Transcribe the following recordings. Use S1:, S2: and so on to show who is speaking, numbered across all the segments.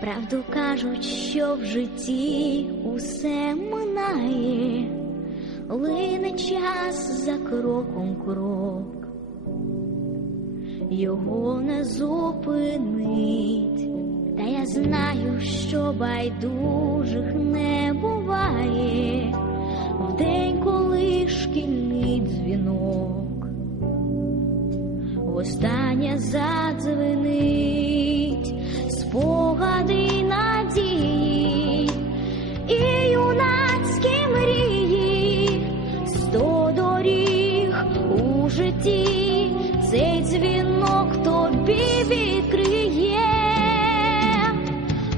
S1: Правду кажуть, що в житті усе минає, лине час за кроком крок, його не зупинить, та я знаю, що байдужих не буває. В день, коли шкільний дзвінок, востаннє задзвенить дзвінок тобі відкриє,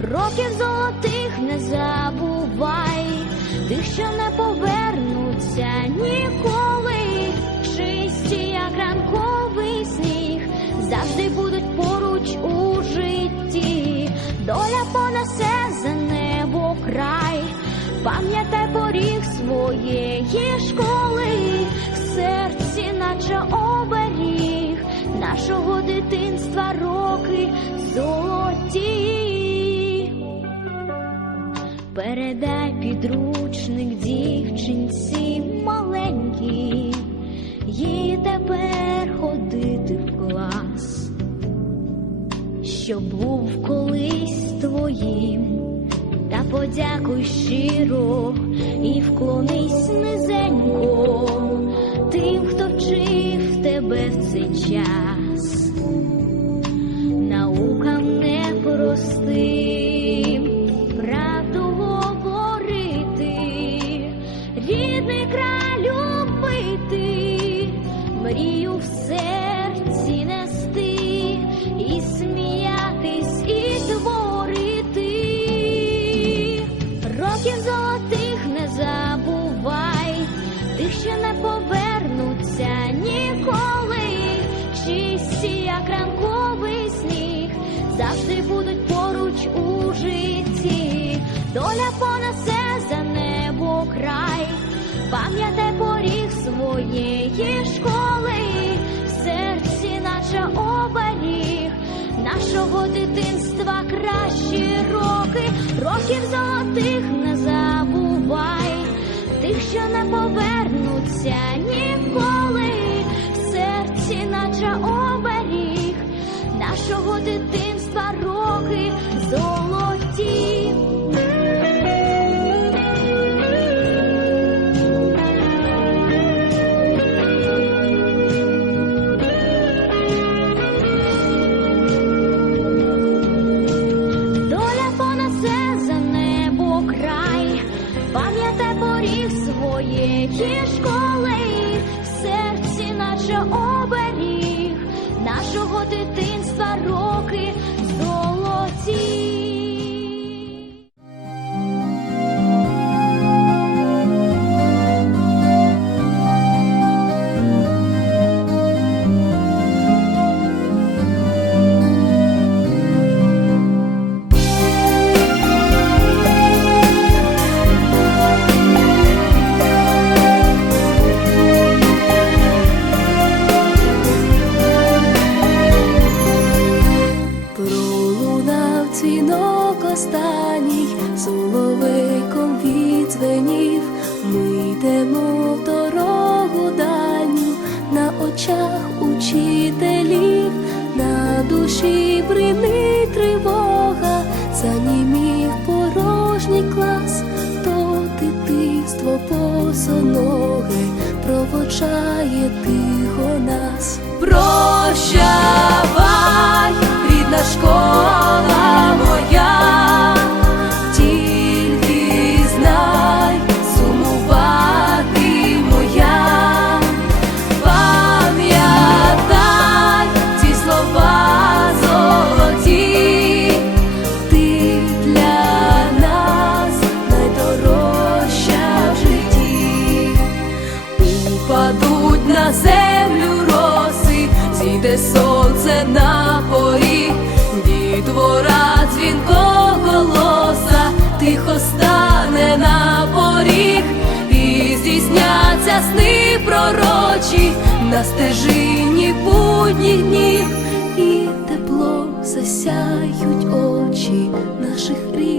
S1: років золотих не забувай, тих, що не повернуться ніколи, чисті, як ранковий сніг, завжди будуть поруч у житті, доля понесе за небо край, пам'ятай поріг своєї школи, в серці, наче оберіг нашого дитинства роки золоті. Передай підручник дівчинці маленькій, їй тепер ходити в клас, що був колись твоїм, та подякуй щиро і вклонись низенько тим, хто вчив тебе в цей час наукам непростим правду говорити, рідний край любити, мрію в серці нести завжди будуть поруч у житті, доля понесе за небо край, пам'ятай поріг своєї школи, в серці, наче оберіг нашого дитинства кращі роки, років золотих не забувай, тих, що не повернуться
S2: очах учителів, на душі брини тривога, занімів порожній клас, то дитинство босоноге. Проводжає тихо нас. Пророчі на стежині будніх днів, і тепло засяють очі наших рідних.